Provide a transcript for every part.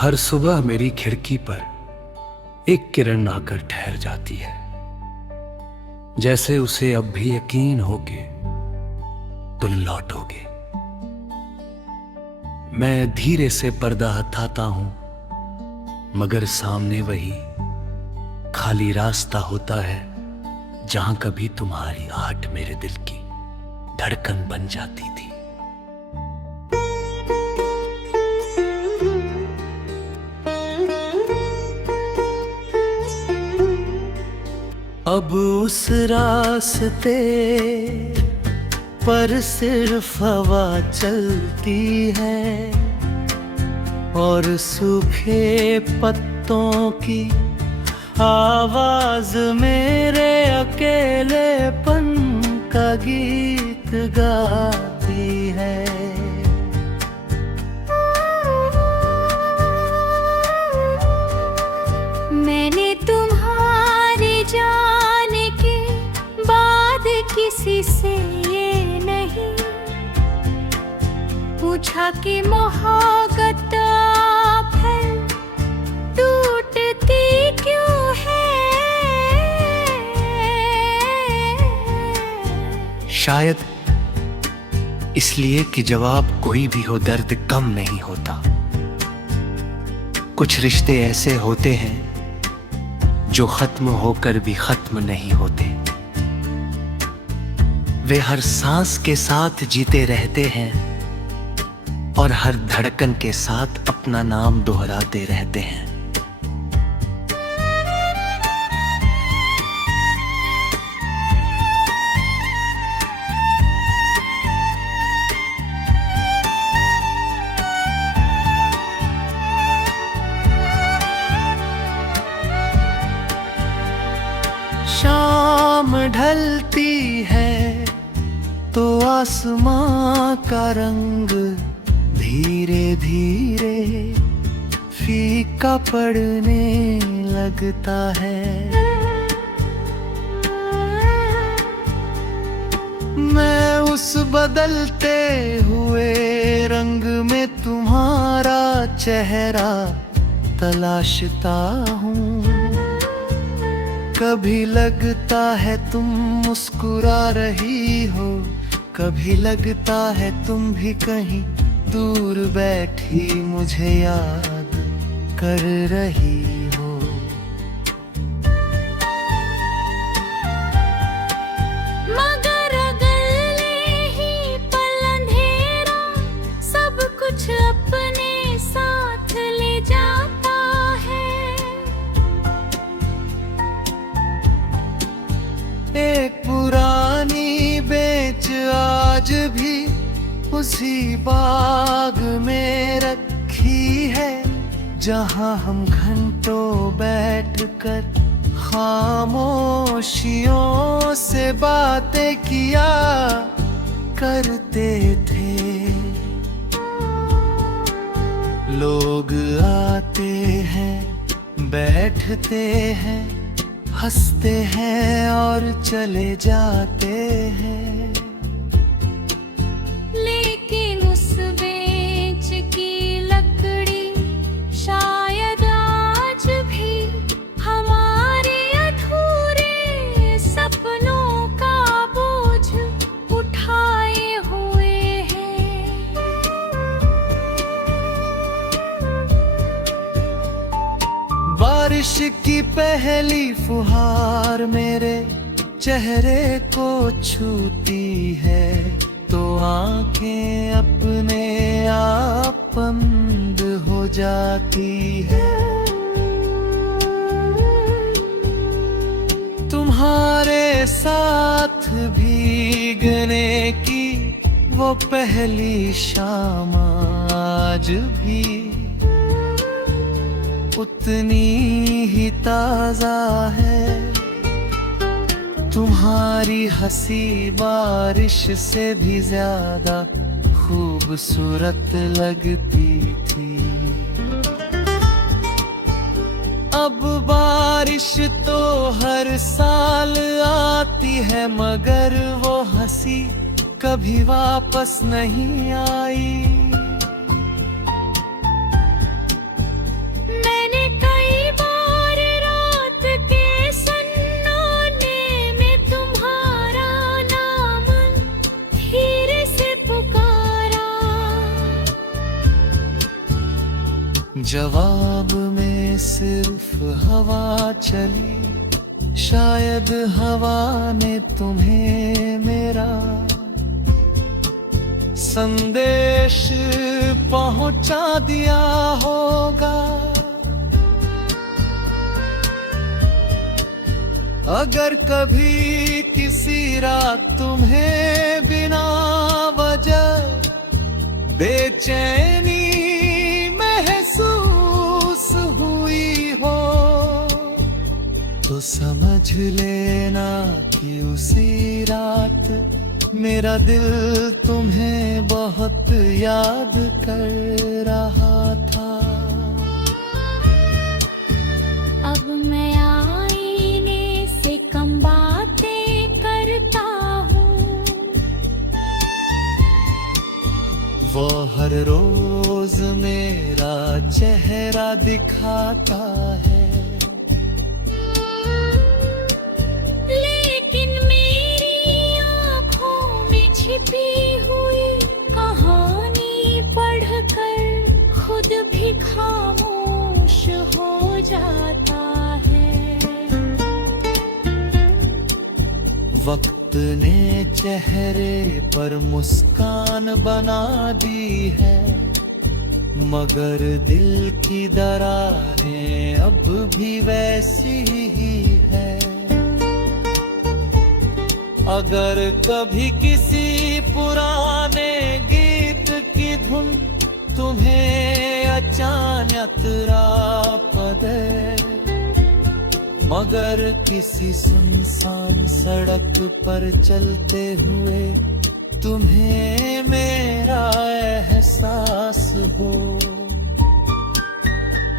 हर सुबह मेरी खिड़की पर एक किरण आकर ठहर जाती है, जैसे उसे अब भी यकीन हो के तुम लौटोगे। मैं धीरे से पर्दा हटाता हूं, मगर सामने वही खाली रास्ता होता है जहां कभी तुम्हारी आहट मेरे दिल की धड़कन बन जाती थी। अब उस रास्ते पर सिर्फ हवा चलती है और सूखे पत्तों की आवाज मेरे अकेलेपन का गीत गाती है। मैंने तुम्हारे जाने के बाद किसी से ये नहीं पूछा कि मोहब्बत फिर टूटती क्यों है। शायद इसलिए कि जवाब कोई भी हो, दर्द कम नहीं होता। कुछ रिश्ते ऐसे होते हैं जो खत्म होकर भी खत्म नहीं होते। वे हर सांस के साथ जीते रहते हैं और हर धड़कन के साथ अपना नाम दोहराते रहते हैं। शाम ढलती है तो आसमां का रंग धीरे धीरे फीका पड़ने लगता है। मैं उस बदलते हुए रंग में तुम्हारा चेहरा तलाशता हूँ। कभी लगता है तुम मुस्कुरा रही हो, कभी लगता है तुम भी कहीं दूर बैठी मुझे याद कर रही हो। मगर अगले ही पल अंधेरा सब कुछ अपने साथ ले जाता है। एक पुरानी बेंच आज भी उसी बाग में रखी है, जहां हम घंटों बैठकर खामोशियों से बातें किया करते थे। लोग आते हैं, बैठते हैं, हंसते हैं और चले जाते हैं। लेकिन उस बेंच की लकड़ी शायद आज भी हमारे अधूरे सपनों का बोझ उठाए हुए है। बारिश की पहली फुहार मेरे चेहरे को छूती है तो आंखें अपने आप बंद हो जाती है। तुम्हारे साथ भीगने की वो पहली शाम आज भी उतनी ही ताजा है। तुम्हारी हंसी बारिश से भी ज्यादा खूबसूरत लगती थी। अब बारिश तो हर साल आती है, मगर वो हंसी कभी वापस नहीं आई। जवाब में सिर्फ हवा चली, शायद हवा ने तुम्हें मेरा संदेश पहुंचा दिया होगा। अगर कभी किसी रात तुम्हें बिना वजह बेचैनी महसूस हुई हो, तो समझ लेना कि उसी रात मेरा दिल तुम्हें बहुत याद कर रहा था। अब मैं आईने से कम बातें करता हूँ, वो हर रोज मेरा चेहरा दिखाता है। लेकिन मेरी आँखों में छिपी हुई कहानी पढ़कर खुद भी खामोश हो जाता है। वक्त ने चेहरे पर मुस्कान बना दी है, मगर दिल की दरारें अब भी वैसी ही है। अगर कभी किसी पुराने गीत की धुन तुम्हें अचानक रापदे, मगर किसी सुनसान सड़क पर चलते हुए तुम्हें मेरा एहसास हो,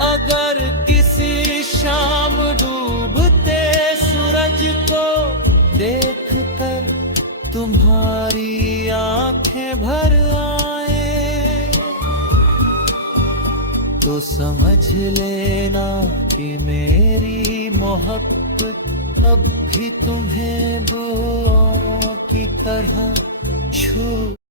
अगर किसी शाम डूबते सूरज को देखकर तुम्हारी आंखें भर आए, तो समझ लेना कि मेरी मोहब्बत अब भी तुम्हें दुआओं की तरह छू